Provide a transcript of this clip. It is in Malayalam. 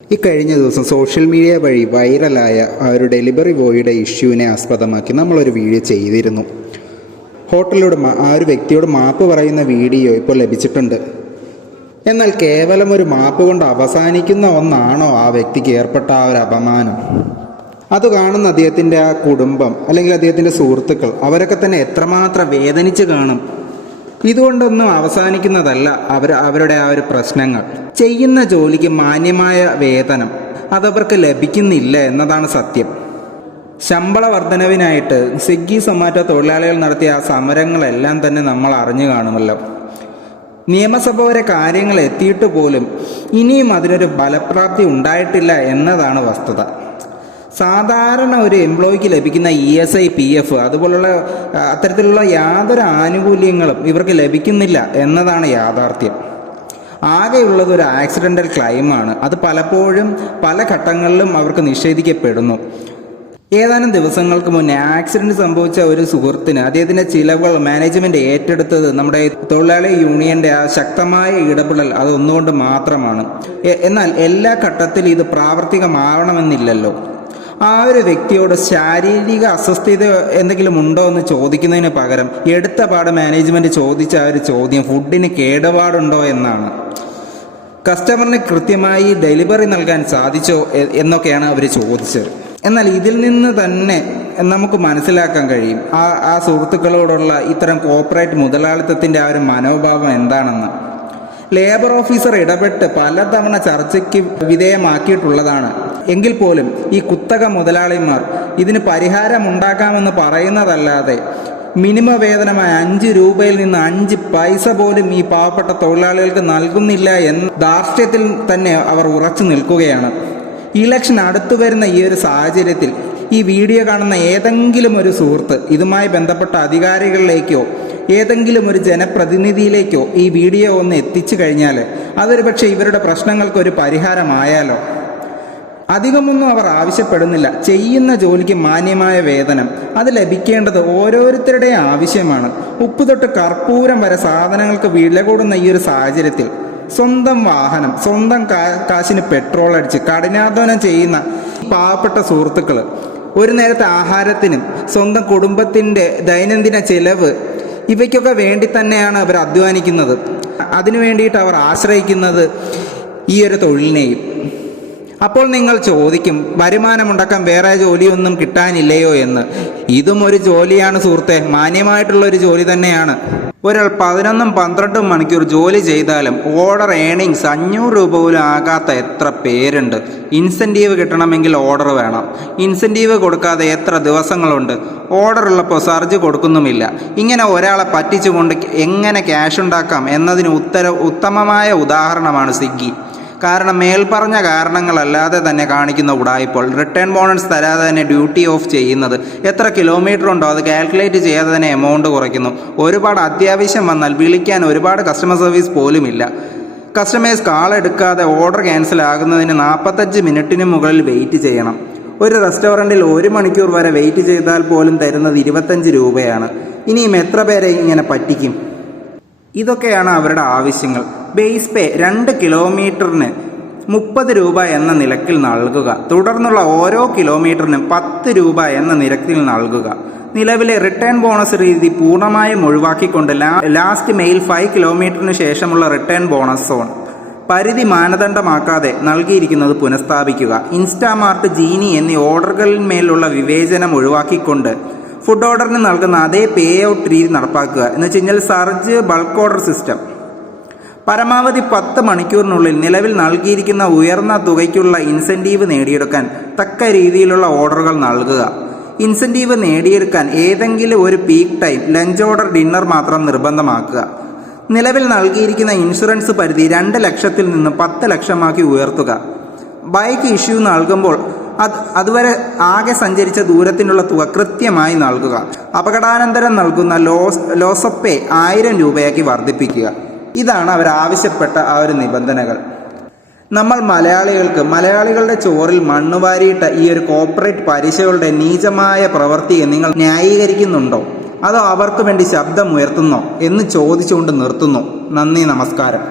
ഈ കഴിഞ്ഞ ദിവസം സോഷ്യൽ മീഡിയ വഴി വൈറലായ ആ ഒരു ഡെലിവറി ബോയിയുടെ ഇഷ്യൂവിനെ ആസ്പദമാക്കി നമ്മളൊരു വീഡിയോ ചെയ്തിരുന്നു. ഹോട്ടലുടമ ആ ഒരു വ്യക്തിയോട് മാപ്പ് പറയുന്ന വീഡിയോ ഇപ്പോൾ ലഭിച്ചിട്ടുണ്ട്. എന്നാൽ കേവലം ഒരു മാപ്പ് കൊണ്ട് അവസാനിക്കുന്ന ഒന്നാണോ ആ വ്യക്തിക്ക് ഏർപ്പെട്ട ആ ഒരു അപമാനം? അത് കാണുന്ന അദ്ദേഹത്തിൻ്റെ ആ കുടുംബം അല്ലെങ്കിൽ അദ്ദേഹത്തിൻ്റെ സുഹൃത്തുക്കൾ അവരൊക്കെ തന്നെ എത്രമാത്രം വേദനിച്ച് കാണും. ഇതുകൊണ്ടൊന്നും അവസാനിക്കുന്നതല്ല അവരുടെ ആ ഒരു പ്രശ്നങ്ങൾ. ചെയ്യുന്ന ജോലിക്ക് മാന്യമായ വേതനം അതവർക്ക് ലഭിക്കുന്നില്ല എന്നതാണ് സത്യം. ശമ്പള വർധനവിനായിട്ട് സ്വിഗ്ഗി സൊമാറ്റോ തൊഴിലാളികൾ നടത്തിയ ആ സമരങ്ങളെല്ലാം തന്നെ നമ്മൾ അറിഞ്ഞു കാണുമല്ലോ. നിയമസഭ വരെ കാര്യങ്ങൾ എത്തിയിട്ട് പോലും ഇനിയും അതിനൊരു ഫലപ്രാപ്തി ഉണ്ടായിട്ടില്ല എന്നതാണ് വസ്തുത. സാധാരണ ഒരു എംപ്ലോയിക്ക് ലഭിക്കുന്ന ESI, PF അതുപോലുള്ള അത്തരത്തിലുള്ള യാതൊരു ആനുകൂല്യങ്ങളും ഇവർക്ക് ലഭിക്കുന്നില്ല എന്നതാണ് യാഥാർത്ഥ്യം. ആകെയുള്ളത് ഒരു ആക്സിഡൻ്റൽ ക്ലെയിമാണ്. അത് പലപ്പോഴും പല ഘട്ടങ്ങളിലും അവർക്ക് നിഷേധിക്കപ്പെടുന്നു. ഏതാനും ദിവസങ്ങൾക്ക് മുന്നേ ആക്സിഡന്റ് സംഭവിച്ച ഒരു സുഹൃത്തിന് അദ്ദേഹത്തിന്റെ ചിലവുകൾ മാനേജ്മെന്റ് ഏറ്റെടുത്തത് നമ്മുടെ തൊഴിലാളി യൂണിയന്റെ ആ ശക്തമായ ഇടപെടൽ അതൊന്നുകൊണ്ട് മാത്രമാണ്. എന്നാൽ എല്ലാ ഘട്ടത്തിലും ഇത് പ്രാവർത്തികമാവണമെന്നില്ലല്ലോ. ആ ഒരു വ്യക്തിയോട് ശാരീരിക അസ്വസ്ഥത എന്തെങ്കിലും ഉണ്ടോ എന്ന് ചോദിക്കുന്നതിന് പകരം എടുത്ത പാട് മാനേജ്മെന്റ് ചോദിച്ച ആ ഒരു ചോദ്യം ഫുഡിന് കേടുപാടുണ്ടോ എന്നാണ്. കസ്റ്റമറിന് കൃത്യമായി ഡെലിവറി നൽകാൻ സാധിച്ചോ എന്നൊക്കെയാണ് അവർ ചോദിച്ചത്. എന്നാൽ ഇതിൽ നിന്ന് തന്നെ നമുക്ക് മനസ്സിലാക്കാൻ കഴിയും ആ സുഹൃത്തുക്കളോടുള്ള ഇത്തരം കോർപ്പറേറ്റ് മുതലാളിത്തത്തിൻ്റെ ആ ഒരു മനോഭാവം എന്താണെന്ന്. ലേബർ ഓഫീസർ ഇടപെട്ട് പലതവണ ചർച്ചയ്ക്ക് വിധേയമാക്കിയിട്ടുള്ളതാണ്. എങ്കിൽ പോലും ഈ കുത്തക മുതലാളിമാർ ഇതിന് പരിഹാരമുണ്ടാക്കാമെന്ന് പറയുന്നതല്ലാതെ മിനിമം വേതനമായ 5 രൂപയിൽ നിന്ന് 5 പൈസ പോലും ഈ പാവപ്പെട്ട തൊഴിലാളികൾക്ക് നൽകുന്നില്ല എന്ന ധാർഷ്ട്യത്തിൽ തന്നെ അവർ ഉറച്ചു നിൽക്കുകയാണ്. ഇലക്ഷൻ അടുത്തു വരുന്ന ഈ ഒരു സാഹചര്യത്തിൽ ഈ വീഡിയോ കാണുന്ന ഏതെങ്കിലും ഒരു സുഹൃത്ത് ഇതുമായി ബന്ധപ്പെട്ട അധികാരികളിലേക്കോ ഏതെങ്കിലും ഒരു ജനപ്രതിനിധിയിലേക്കോ ഈ വീഡിയോ ഒന്ന് എത്തിച്ചു കഴിഞ്ഞാൽ അതൊരു പക്ഷേ ഇവരുടെ പ്രശ്നങ്ങൾക്കൊരു പരിഹാരമായാലോ. അധികമൊന്നും അവർ ആവശ്യപ്പെടുന്നില്ല. ചെയ്യുന്ന ജോലിക്ക് മാന്യമായ വേതനം അത് ലഭിക്കേണ്ടത് ഓരോരുത്തരുടെയും ആവശ്യമാണ്. ഉപ്പ് തൊട്ട് കർപ്പൂരം വരെ സാധനങ്ങൾക്ക് വില കൂടുന്ന ഈ ഒരു സാഹചര്യത്തിൽ സ്വന്തം വാഹനം, സ്വന്തം കാശിന് പെട്രോൾ അടിച്ച് കഠിനാധ്വാനം ചെയ്യുന്ന പാവപ്പെട്ട സുഹൃത്തുക്കൾ ഒരു നേരത്തെ ആഹാരത്തിനും സ്വന്തം കുടുംബത്തിൻ്റെ ദൈനംദിന ചെലവ് ഇവയ്ക്കൊക്കെ വേണ്ടി തന്നെയാണ് അവർ അധ്വാനിക്കുന്നത്. അതിനു വേണ്ടിയിട്ട് അവർ ആശ്രയിക്കുന്നത് ഈ ഒരു തൊഴിലിനെയും. അപ്പോൾ നിങ്ങൾ ചോദിക്കും, വരുമാനമുണ്ടാക്കാൻ വേറെ ജോലിയൊന്നും കിട്ടാനില്ലയോ എന്ന്. ഇതും ഒരു ജോലിയാണ് സുഹൃത്തെ, മാന്യമായിട്ടുള്ള ഒരു ജോലി തന്നെയാണ്. ഒരാൾ 11-12 മണിക്കൂർ ജോലി ചെയ്താലും ഓർഡർ ഏണിങ്സ് 500 രൂപ പോലും ആകാത്ത എത്ര പേരുണ്ട്. ഇൻസെൻറ്റീവ് കിട്ടണമെങ്കിൽ ഓർഡർ വേണം. ഇൻസെൻറ്റീവ് കൊടുക്കാതെ എത്ര ദിവസങ്ങളുണ്ട്. ഓർഡർ ഉള്ളപ്പോൾ സർജ് കൊടുക്കുന്നുമില്ല. ഇങ്ങനെ ഒരാളെ പറ്റിച്ചുകൊണ്ട് എങ്ങനെ ക്യാഷ് ഉണ്ടാക്കാം എന്നതിന് ഉത്തമമായ ഉദാഹരണമാണ് സ്വിഗ്ഗി. കാരണം മേൽപ്പറഞ്ഞ കാരണങ്ങളല്ലാതെ തന്നെ കാണിക്കുന്ന ഉടായിപ്പോൾ റിട്ടേൺ ബോണസ് തരാതെ തന്നെ ഡ്യൂട്ടി ഓഫ് ചെയ്യുന്നത്, എത്ര കിലോമീറ്റർ ഉണ്ടോ അത് കാൽക്കുലേറ്റ് ചെയ്യാതെ തന്നെ എമൗണ്ട് കുറയ്ക്കുന്നു. ഒരുപാട് അത്യാവശ്യം വന്നാൽ വിളിക്കാൻ ഒരുപാട് കസ്റ്റമർ സർവീസ് പോലുമില്ല. കസ്റ്റമേഴ്സ് കാൾ എടുക്കാതെ ഓർഡർ ക്യാൻസൽ ആകുന്നതിന് 45 മിനിറ്റിന് മുകളിൽ വെയിറ്റ് ചെയ്യണം. ഒരു റെസ്റ്റോറൻറ്റിൽ 1 മണിക്കൂർ വരെ വെയിറ്റ് ചെയ്താൽ പോലും തരുന്നത് 25 രൂപയാണ്. ഇനിയും എത്ര പേരെ ഇങ്ങനെ പറ്റിക്കും? ഇതൊക്കെയാണ് അവരുടെ ആവശ്യങ്ങൾ. ബേസ് പേ 2 കിലോമീറ്ററിന് 30 രൂപ എന്ന നിരക്കിൽ നൽകുക. തുടർന്നുള്ള ഓരോ കിലോമീറ്ററിനും 10 രൂപ എന്ന നിരക്കിൽ നൽകുക. നിലവിലെ റിട്ടേൺ ബോണസ് രീതി പൂർണ്ണമായും ഒഴിവാക്കിക്കൊണ്ട് ലാസ്റ്റ് മെയിൽ 5 കിലോമീറ്ററിന് ശേഷമുള്ള റിട്ടേൺ ബോണസ് സോൺ പരിധി മാനദണ്ഡമാക്കാതെ നൽകിയിരിക്കുന്നത് പുനഃസ്ഥാപിക്കുക. ഇൻസ്റ്റാമാർട്ട്, ജീനി എന്നീ ഓർഡറുകളിന്മേലുള്ള വിവേചനം ഒഴിവാക്കിക്കൊണ്ട് ഫുഡ് ഓർഡറിന് നൽകുന്ന അതേ പേ ഔട്ട് രീതി നടപ്പാക്കുക. എന്ന് വെച്ച് കഴിഞ്ഞാൽ സർജ് ബൾക്ക് ഓർഡർ സിസ്റ്റം. പരമാവധി 10 മണിക്കൂറിനുള്ളിൽ നിലവിൽ നൽകിയിരിക്കുന്ന ഉയർന്ന തുകയ്ക്കുള്ള ഇൻസെൻറ്റീവ് നേടിയെടുക്കാൻ തക്ക രീതിയിലുള്ള ഓർഡറുകൾ നൽകുക. ഇൻസെൻറ്റീവ് നേടിയെടുക്കാൻ ഏതെങ്കിലും ഒരു peak time, lunch order, dinner മാത്രം നിർബന്ധമാക്കുക. നിലവിൽ നൽകിയിരിക്കുന്ന ഇൻഷുറൻസ് പരിധി 2 ലക്ഷത്തിൽ നിന്ന് 10 ലക്ഷമാക്കി ഉയർത്തുക. ബൈക്ക് ഇഷ്യൂ നൽകുമ്പോൾ അതുവരെ ആകെ സഞ്ചരിച്ച ദൂരത്തിനുള്ള തുക കൃത്യമായി നൽകുക. അപകടാനന്തരം നൽകുന്ന ലോസ് ഓഫ് പേ 1000 രൂപയാക്കി വർദ്ധിപ്പിക്കുക. ഇതാണ് അവർ ആവശ്യപ്പെട്ട ആ ഒരു നിബന്ധനകൾ. നമ്മൾ മലയാളികളുടെ ചോറിൽ മണ്ണുവാരിയിട്ട ഈ ഒരു കോർപ്പറേറ്റ് പലിശകളുടെ നീചമായ പ്രവൃത്തിയെ നിങ്ങൾ ന്യായീകരിക്കുന്നുണ്ടോ, അതോ അവർക്ക് വേണ്ടി ശബ്ദമുയർത്തുന്നോ എന്ന് ചോദിച്ചുകൊണ്ട് നിർത്തുന്നു. നന്ദി, നമസ്കാരം.